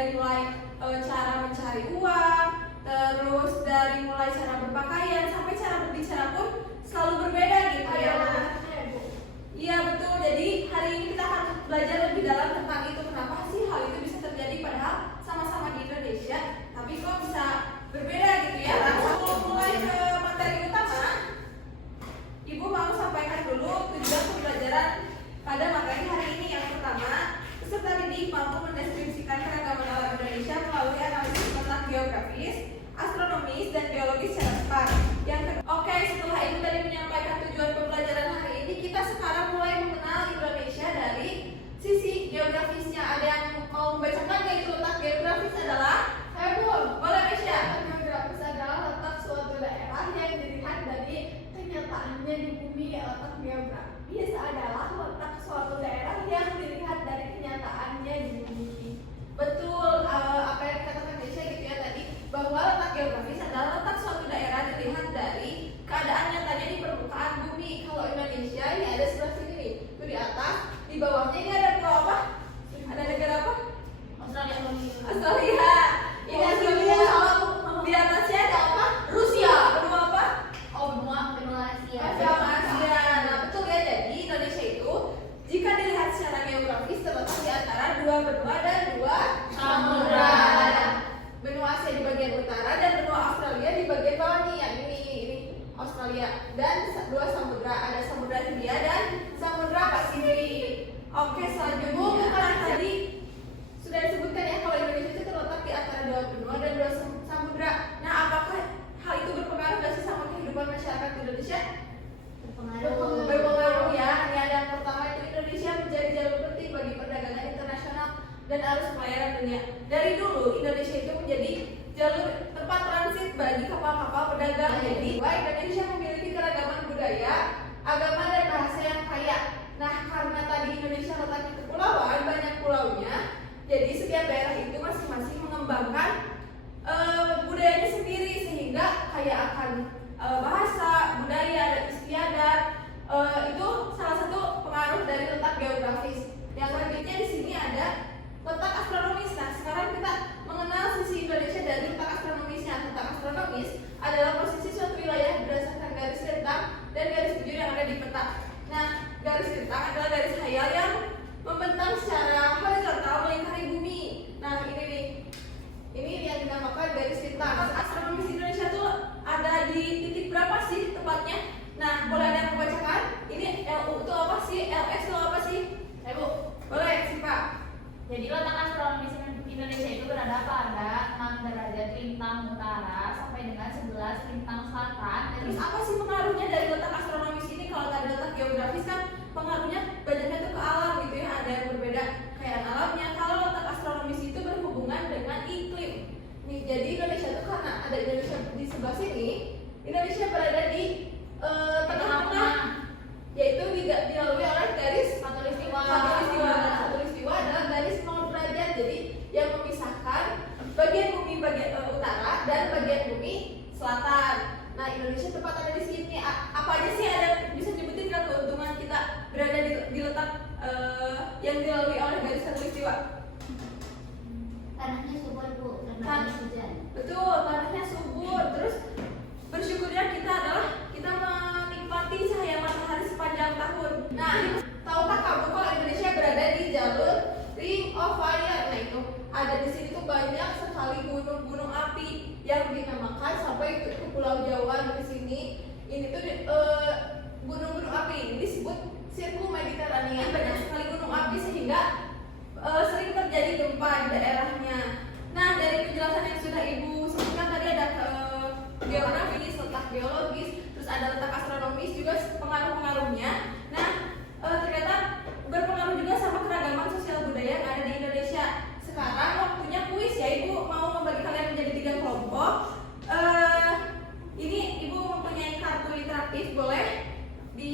dari mulai cara mencari uang, terus dari mulai cara berpakaian sampai cara berbicara pun selalu berbeda gitu ya. Iya betul. Jadi hari ini kita akan belajar lebih dalam tentang itu, kenapa sih hal itu bisa terjadi padahal sama-sama di Indonesia, tapi kok bisa berbeda gitu ya. Langsung mulai ke materi utama, Ibu mau sampaikan dulu tujuan pembelajaran pada materi hari ini. Yang pertama, peserta didik mampu mendeskripsikan keragaman alam Indonesia melalui analisis letak geografis, astronomis, dan geologis secara cepat. Yang kedua, oke, setelah Ibu tadi menyampaikan tujuan pembelajaran hari ini, kita sekarang mulai mengenal Indonesia dari sisi geografisnya. Ada yang mau membacakan yaitu letak geografis adalah? Saya Bu. Boleh Mesya? Letak geografis adalah letak suatu daerah yang dilihat dari kenyataannya di bumi. Letak geografis adalah letak suatu daerah yang dilihat dari kenyataannya di bumi. Betul, apa yang dikatakan Mesya gitu ya tadi, bahwa letak geografis adalah letak suatu daerah dilihat dari keadaan nyatanya di permukaan bumi. Kalau Indonesia ini ada sebelah sini nih, itu di atas, di bawahnya ini ada pulau apa? Ada negara apa? Australia. Australia. Ini Australia. Di atasnya ada apa? Rusia. Benua apa? Benua Asia. Asia. Nah betul ya, jadi Indonesia itu jika dilihat secara geografis terletak di antara dua benua dan dua samudra. Benua Asia di bagian utara dan benua Australia di bagian bawah nih. Ya, ini Australia, dan dua samudra, ada samudra Hindia dan samudra Pasifik. Oke, selanjutnya tadi sudah disebutkan ya kalau Indonesia itu terletak di antara dua benua dan dua samudra. Nah, apakah hal itu berpengaruh nggak sih sama kehidupan masyarakat Indonesia? Berpengaruh ya. Ini ada yang pertama itu Indonesia menjadi jalur penting bagi perdagangan internasional dan arus pelayaran dunia. Dari dulu Indonesia itu menjadi jalur tempat transit bagi kapal-kapal pedagang. Jadi, Indonesia memiliki keragaman budaya, agama dan bahasa yang kaya. Nah, karena tadi Indonesia letaknya kepulauan, banyak pulaunya, jadi setiap daerah itu masing-masing mengembangkan budayanya sendiri sehingga kaya akan bahasa, budaya, dan istiadat. Itu salah satu pengaruh dari letak geografis. Yang selanjutnya di sini ada letak astronomis. Nah, sekarang kita mengenal sisi Indonesia dari letak astronomisnya. Letak astronomis adalah posisi suatu wilayah berdasarkan garis lintang dan garis bujur yang ada di peta. Nah, garis lintang adalah garis khayal yang membentang secara horizontal melingkari bumi. Nah, ini nih. Ini yang dinamakan garis lintang. Astronomis Indonesia tuh ada di titik berapa sih tepatnya? Nah, boleh ada yang membacakan? Ini LU itu apa sih? LS itu apa sih? Bu, boleh sih Pak. Jadi letak astronomis Indonesia itu berada pada 6 derajat lintang utara sampai dengan 11 lintang selatan. Terus apa sih pengaruhnya dari letak astronomis ini? Kalau tadi letak geografis kan pengaruhnya banyaknya tuh ke alam gitu ya, ada yang berbeda kayak alamnya. Kalau letak astronomis itu berhubungan dengan iklim. Nih, jadi Indonesia tuh karena ada Indonesia di sebelah sini, Indonesia berada di tengah-tengah, yaitu dilalui oleh garis khatulistiwa. Khatulistiwa adalah garis 0 derajat, jadi yang memisahkan bagian bumi bagian utara dan bagian bumi selatan. Nah, Indonesia tepat ada di sini. Apa aja sih ada bisa nyebutin nggak keuntungan kita berada di letak yang dilalui oleh garis khatulistiwa? Tanahnya subur Bu, karena hujan. Betul, tanahnya subur. Terus bersyukurnya kita adalah kita menikmati cahaya matahari sepanjang tahun. Nah, tahukah kamu kalau Indonesia berada di jalur Ring of Fire? Nah, itu ada di sini tuh banyak sekali gunung-gunung api yang dinamakan sampai ke Pulau Jawa di sini. Ini tuh gunung-gunung api ini disebut sirkuit Mediterania. Banyak sekali gunung api sehingga sering terjadi gempa di daerahnya. Nah, dari penjelasan yang sudah Ibu sebutkan tadi ada geografis, letak geologis, terus ada letak astronomis juga pengaruh-pengaruhnya. Nah, ternyata berpengaruh juga sama keragaman sosial budaya yang ada di Indonesia. Sekarang waktunya kuis ya, Ibu mau membagi kalian menjadi 3 kelompok. Ini Ibu mempunyai kartu interaktif, boleh di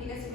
dikasih